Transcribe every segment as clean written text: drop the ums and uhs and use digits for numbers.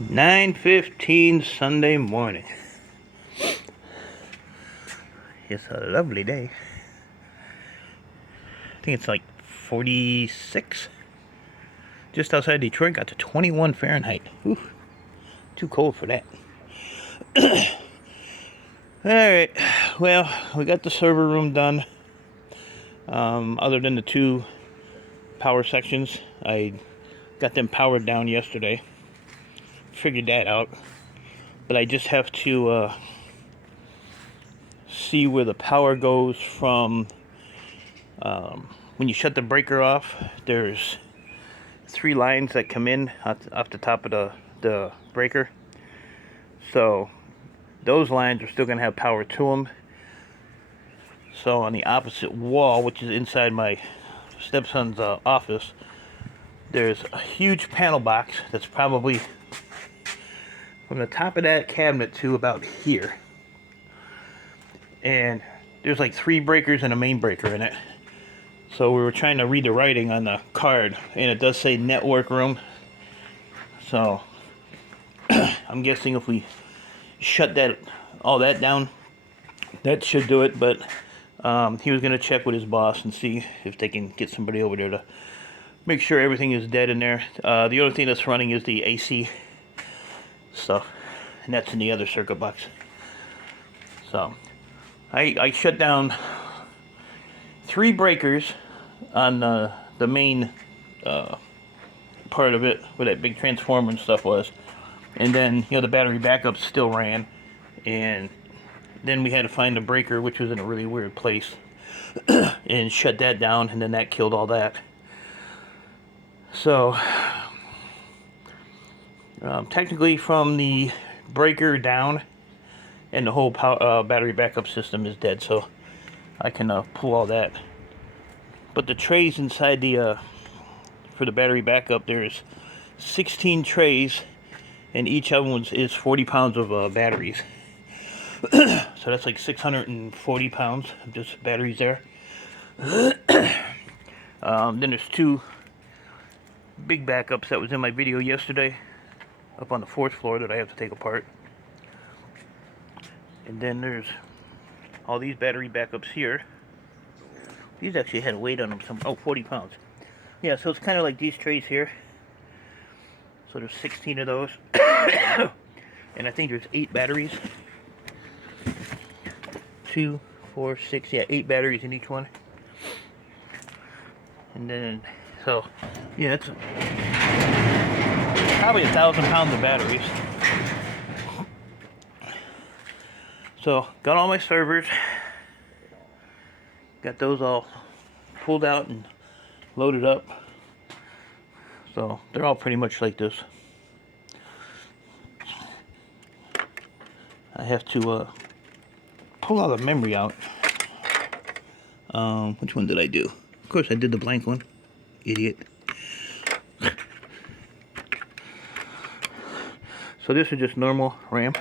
9:15 Sunday morning. It's a lovely day. I think it's like 46. Just outside Detroit, got to 21 Fahrenheit. Oof, too cold for that. Alright, well, we got the server room done. Other than the two power sections, I got them powered down yesterday. Figured that out. But I just have to see where the power goes from. When you shut the breaker off, there's 3 lines that come in off the top of the breaker. So those lines are still going to have power to them. So on the opposite wall, which is inside my stepson's office, there's a huge panel box that's probably from the top of that cabinet to about here. And there's like 3 breakers and a main breaker in it. So we were trying to read the writing on the card, and it does say network room. So I'm guessing if we shut all that down, that should do it. But he was going to check with his boss and see if they can get somebody over there to make sure everything is dead in there. The only thing that's running is the AC stuff, and that's in the other circuit box. So I shut down 3 breakers on the main part of it, where that big transformer and stuff was, and then the battery backup still ran, and then we had to find a breaker which was in a really weird place and shut that down, and then that killed all that. So technically from the breaker down, and the whole battery backup system is dead, so I can pull all that. But the trays inside for the battery backup, there's 16 trays, and each of them is 40 pounds of batteries. So that's like 640 pounds of just batteries there. Then there's 2 big backups that was in my video yesterday up on the 4th floor that I have to take apart. And then there's all these battery backups here. These actually had a weight on them, 40 pounds. Yeah, so it's kind of like these trays here. So there's 16 of those. And I think there's 8 batteries. 2, 4, 6, yeah, 8 batteries in each one. And then, so, yeah, it's probably 1,000 pounds of batteries. So, got all my servers. Got those all pulled out and loaded up. So, they're all pretty much like this. I have to pull all the memory out. Which one did I do? Of course I did the blank one. Idiot. So this is just normal RAM.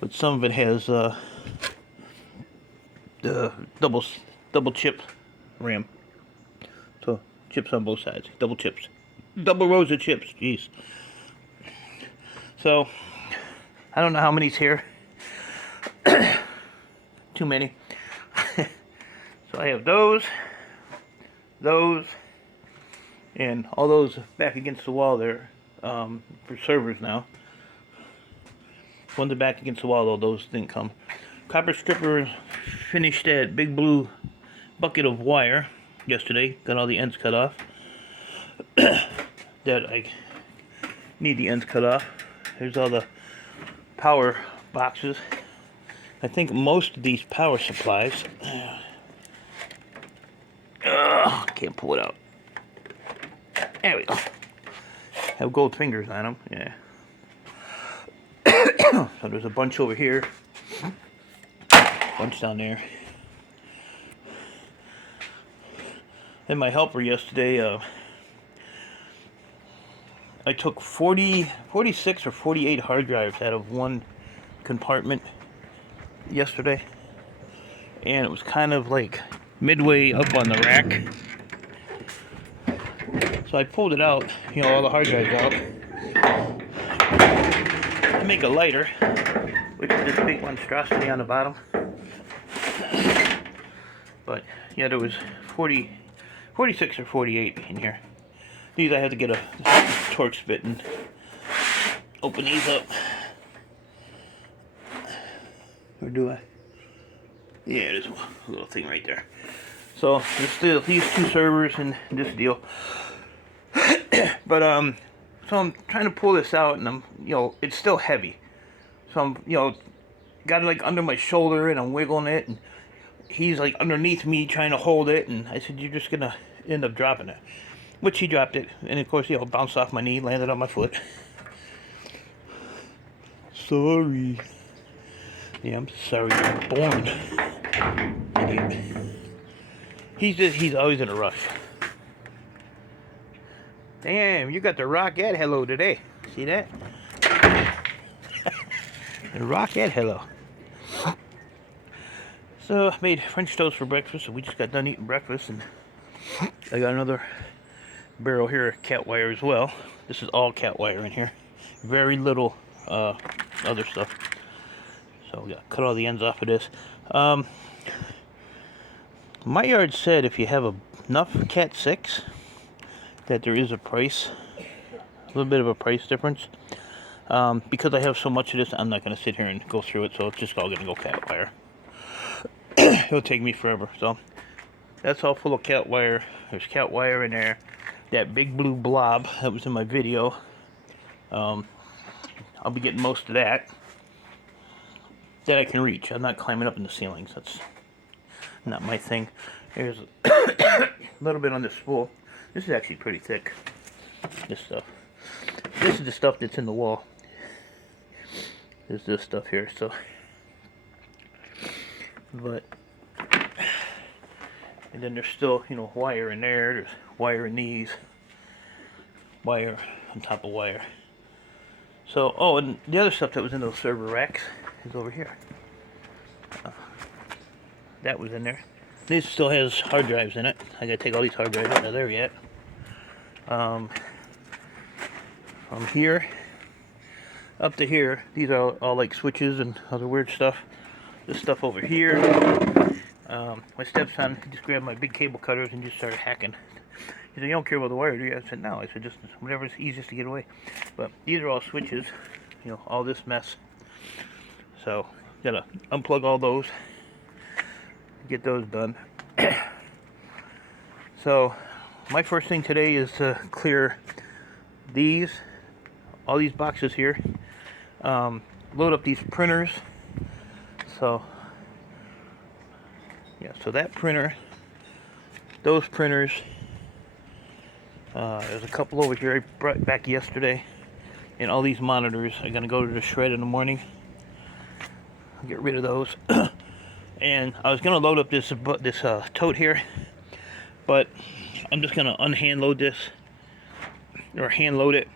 But some of it has the double chip RAM. So chips on both sides. Double chips. Double rows of chips. Jeez. So I don't know how many's here. Too many. So I have those, and all those back against the wall there for servers now. Ones are back against the wall, though those didn't come. Copper stripper finished that big blue bucket of wire yesterday. Got all the ends cut off. That I need the ends cut off. Here's all the power boxes. I think most of these power supplies, can't pull it out. There we go. Have gold fingers on them. Yeah. So there's a bunch over here, bunch down there. And my helper yesterday, I took 46 or 48 hard drives out of one compartment yesterday, and it was kind of like midway up on the rack. So I pulled it out, all the hard drives out, make a lighter, which is this big monstrosity on the bottom. But yeah, there was 46 or 48 in here. These I had to get a Torx bit and open these up. Or do I? Yeah, there's a little thing right there. So there's these two servers and this deal. But so I'm trying to pull this out, and I'm, it's still heavy. So I'm, got it like under my shoulder, and I'm wiggling it, and he's like underneath me trying to hold it, and I said, you're just gonna end up dropping it. Which he dropped it, and of course, bounced off my knee, landed on my foot. Sorry. Yeah, I'm sorry you're born. Idiot. He's always in a rush. Damn, you got the rocket hello today. See that? The rocket hello. So I made French toast for breakfast, and we just got done eating breakfast, and I got another barrel here of cat wire as well. This is all cat wire in here. Very little other stuff. So we got to cut all the ends off of this. My yard said if you have enough Cat 6, that there is a little bit of a price difference. Because I have so much of this, I'm not going to sit here and go through it, so it's just all going to go cat wire. It'll take me forever. So that's all full of cat wire. There's cat wire in there. That big blue blob that was in my video, I'll be getting most of that I can reach. I'm not climbing up in the ceilings. That's not my thing. There's a little bit on this spool. This is actually pretty thick, this stuff. This is the stuff that's in the wall. There's this stuff here, so. But, and then there's still, wire in there. There's wire in these. Wire on top of wire. So, oh, and the other stuff that was in those server racks is over here. That was in there. This still has hard drives in it. I gotta take all these hard drives out of there yet. From here up to here, these are all like switches and other weird stuff. This stuff over here. My stepson just grabbed my big cable cutters and just started hacking. He said, "You don't care about the wire, do you?" I said, "No." I said, "Just whatever's easiest to get away." But these are all switches. All this mess. So gotta unplug all those. Get those done. So my first thing today is to clear all these boxes here, load up these printers. So yeah, so that printer, those printers, there's a couple over here I brought back yesterday, and all these monitors are gonna go to the shred in the morning. I'll get rid of those. And I was gonna load up this tote here, but I'm just gonna unhand load this, or hand load it,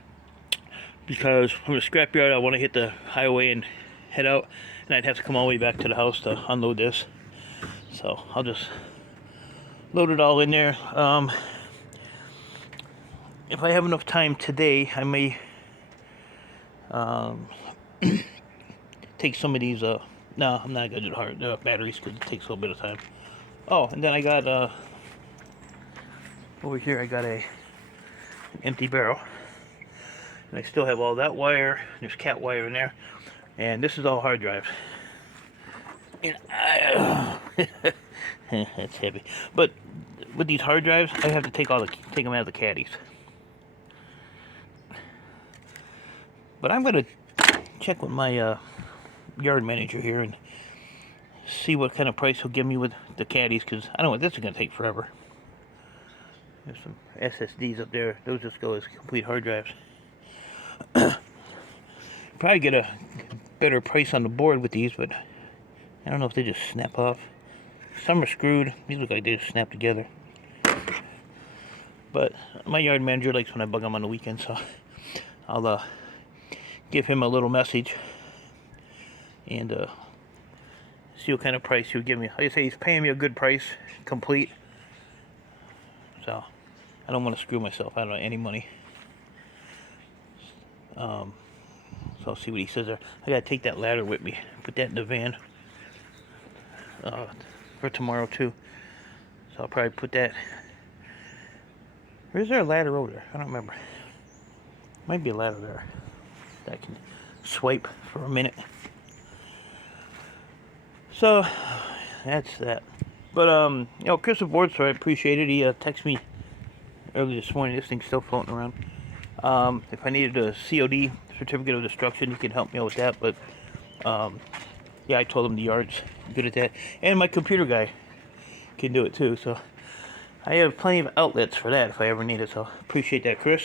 because from the scrapyard I want to hit the highway and head out, and I'd have to come all the way back to the house to unload this. So I'll just load it all in there. If I have enough time today, I may take some of these. No, I'm not going to do hard batteries because it takes a little bit of time. Oh, and then I got over here I got an empty barrel, and I still have all that wire. There's cat wire in there, and this is all hard drives. And it's heavy, but with these hard drives, I have to take them out of the caddies. But I'm gonna check with my yard manager here and see what kind of price he'll give me with the caddies, because I know this is going to take forever. There's some SSDs up there. Those just go as complete hard drives. Probably get a better price on the board with these, but I don't know if they just snap off. Some are screwed. These look like they just snap together. But my yard manager likes when I bug him on the weekend, so I'll give him a little message and see what kind of price he'll give me. Like I say, he's paying me a good price, complete. So I don't want to screw myself. I don't have any money. So So I'll see what he says there. I gotta take that ladder with me. Put that in the van for tomorrow too. So I'll probably put that. Or is there a ladder over there? I don't remember. Might be a ladder there that I can swipe for a minute. So that's that. But you know, Chris aboard, so I appreciate it. He texted me early this morning. This thing's still floating around. If I needed a COD, certificate of destruction, he could help me out with that. But yeah, I told him the yard's good at that, and my computer guy can do it too. So I have plenty of outlets for that if I ever need it. So appreciate that, Chris.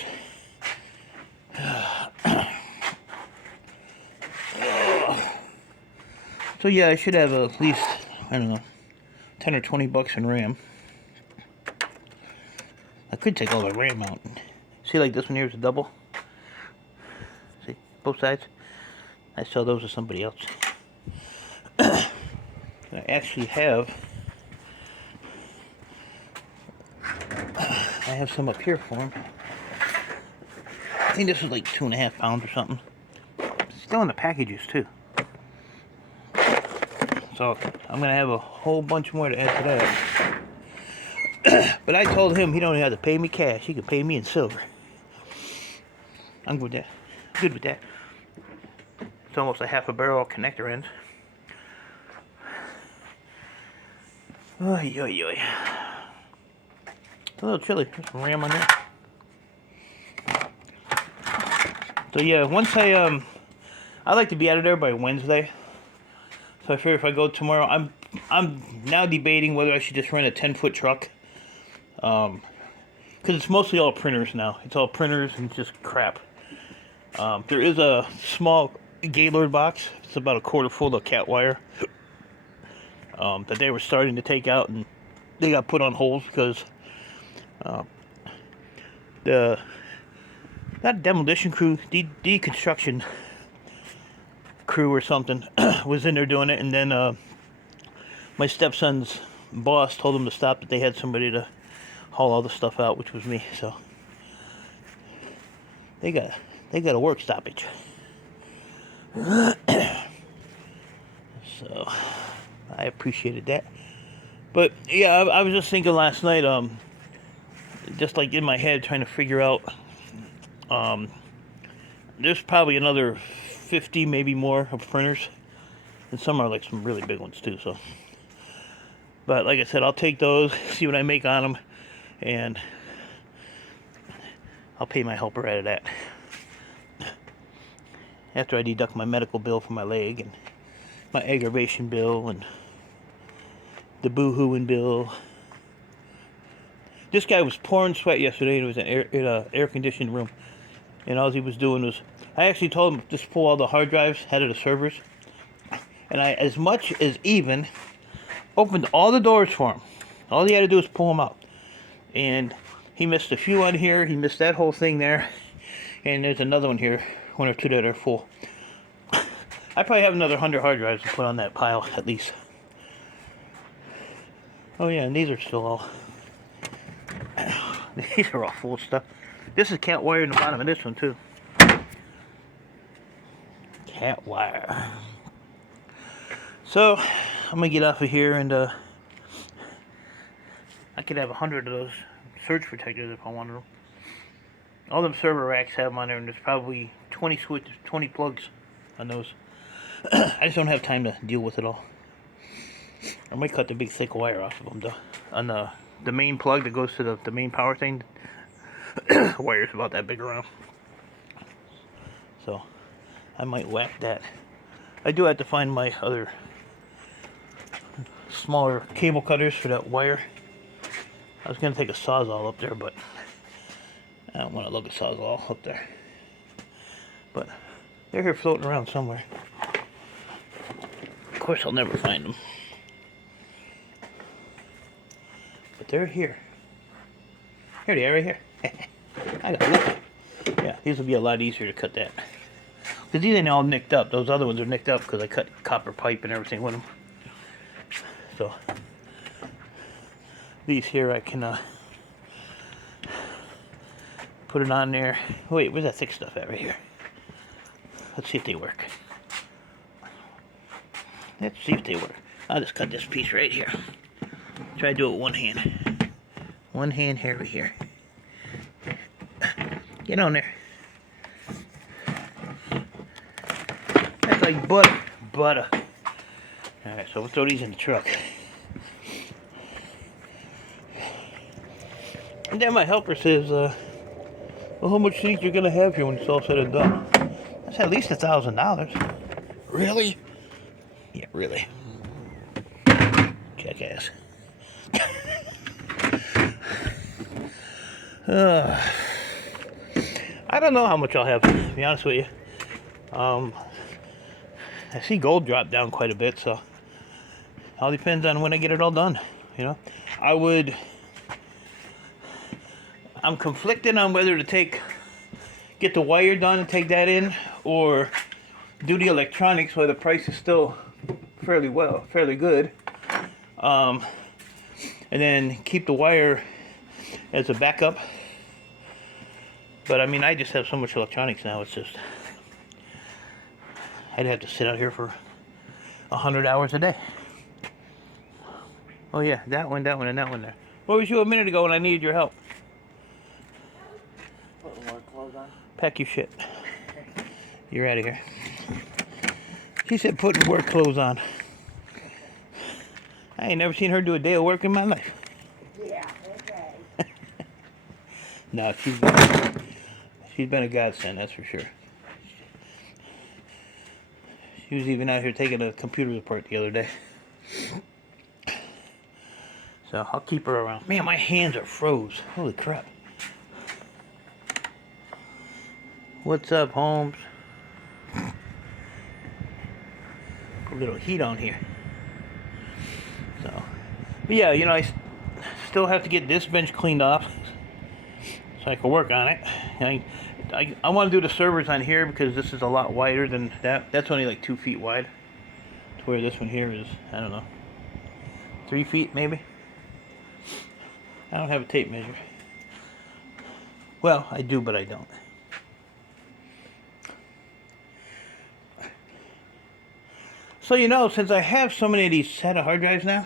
So yeah, I should have at least, I don't know, 10 or 20 bucks in RAM. I could take all the RAM out. See, like this one here is a double. See, both sides. I sell those to somebody else. I actually have, some up here for him. I think this is like 2.5 pounds or something. Still in the packages too. So I'm gonna have a whole bunch more to add to that. But I told him he don't have to pay me cash. He can pay me in silver. I'm good with that. Good with that. It's almost a half a barrel of connector ends. Oy, oy, oy. A little chilly. There's some RAM on there. So yeah, once I like to be out of there by Wednesday. So I figure if I go tomorrow, I'm now debating whether I should just rent a 10-foot truck. Because it's mostly all printers now. It's all printers and just crap. There is a small Gaylord box. It's about a quarter full of cat wire. That they were starting to take out, and they got put on hold because the not demolition crew, deconstruction crew or something was in there doing it, and then my stepson's boss told them to stop, that they had somebody to haul all the stuff out, which was me. So they got a work stoppage. So I appreciated that. But yeah, I was just thinking last night, just like in my head, trying to figure out, there's probably another 50, maybe more, of printers, and some are like some really big ones too. So, but like I said, I'll take those, see what I make on them, and I'll pay my helper out of that after I deduct my medical bill for my leg, and my aggravation bill, and the boo-hooing bill. This guy was pouring sweat yesterday, and it was in an air-conditioned room, and all he was doing was, I actually told him just pull all the hard drives out of the servers, and I, as much as even, opened all the doors for him. All he had to do was pull them out, and he missed a few on here. He missed that whole thing there, and there's another one here, one or two that are full. I probably have another 100 hard drives to put on that pile at least. Oh yeah, and these are still all, these are all full of stuff. This is cat wire in the bottom of this one too. Cat wire. So I'm gonna get off of here, and I could have 100 of those surge protectors if I wanted them. All them server racks have them on there, and there's probably 20 switches, 20 plugs on those. I just don't have time to deal with it all. I might cut the big thick wire off of them though. On the main plug that goes to the main power thing, the wire's about that big around. So I might whack that. I do have to find my other smaller cable cutters for that wire. I was going to take a Sawzall up there, but I don't want to lug a Sawzall up there. But they're here floating around somewhere. Of course I'll never find them. But they're here. Here they are, right here. I got it. Yeah, these will be a lot easier to cut that. Because these ain't all nicked up. Those other ones are nicked up because I cut copper pipe and everything with them. So these here I can put it on there. Wait, where's that thick stuff at right here? Let's see if they work. Let's see if they work. I'll just cut this piece right here. Try to do it with one hand. One hand heavy here. Get on there. That's like butter. Butter. Alright, so we'll throw these in the truck. And then my helper says, well, how much seeds you're going to have here when it's all said and done? That's at least $1,000. Really? Yeah, really. Jackass. I don't know how much I'll have, to be honest with you. I see gold drop down quite a bit, so all depends on when I get it all done, you know. I'm conflicted on whether to get the wire done and take that in, or do the electronics where the price is still fairly good, and then keep the wire as a backup. But I mean, I just have so much electronics now, it's just, I'd have to sit out here for 100 hours a day. Oh yeah, that one, and that one there. Where was you a minute ago when I needed your help? Put more clothes on. Pack your shit. You're out of here. She said putting work clothes on. I ain't never seen her do a day of work in my life. Yeah, okay. No, she's been a godsend, that's for sure. She was even out here taking a computer apart the other day. So I'll keep her around. Man, my hands are froze. Holy crap. What's up, Holmes? Put a little heat on here. So, but yeah, you know, I still have to get this bench cleaned off so I can work on it. I want to do the servers on here because this is a lot wider than that. That's only like 2 feet wide. To where this one here is, I don't know, 3 feet maybe. I don't have a tape measure. Well, I do, but I don't. So, you know, since I have so many of these SATA hard drives now,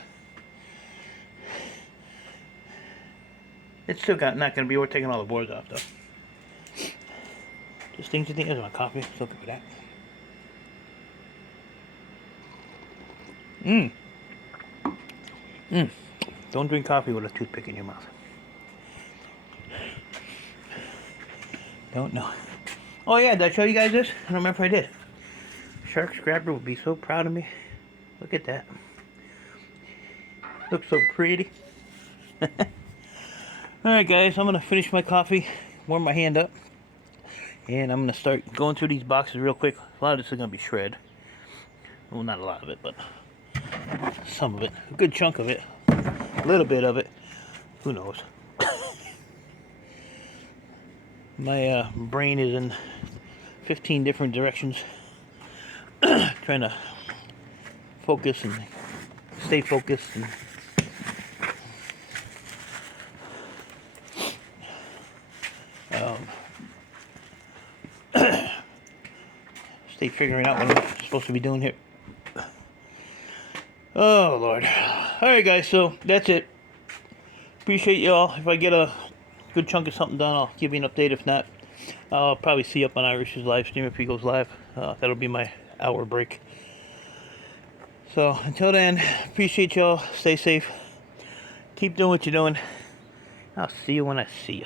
it's still not going to be worth taking all the boards off, though. Just things you think. There's my coffee. Still good for that. Don't drink coffee with a toothpick in your mouth. Don't know. Oh yeah, did I show you guys this? I don't remember if I did. Shark Scrapper would be so proud of me. Look at that. Looks so pretty. Alright guys, I'm going to finish my coffee, warm my hand up, and I'm going to start going through these boxes real quick. A lot of this is going to be shred. Well, not a lot of it, but some of it. A good chunk of it. A little bit of it. Who knows? My brain is in 15 different directions. Trying to focus and stay focused and stay figuring out what I'm supposed to be doing here. Oh Lord. Alright guys, so that's it. Appreciate y'all. If I get a good chunk of something done, I'll give you an update. If not, I'll probably see you up on Irish's live stream if he goes live. That'll be my hour break. So until then, appreciate y'all. Stay safe. Keep doing what you're doing. I'll see you when I see you.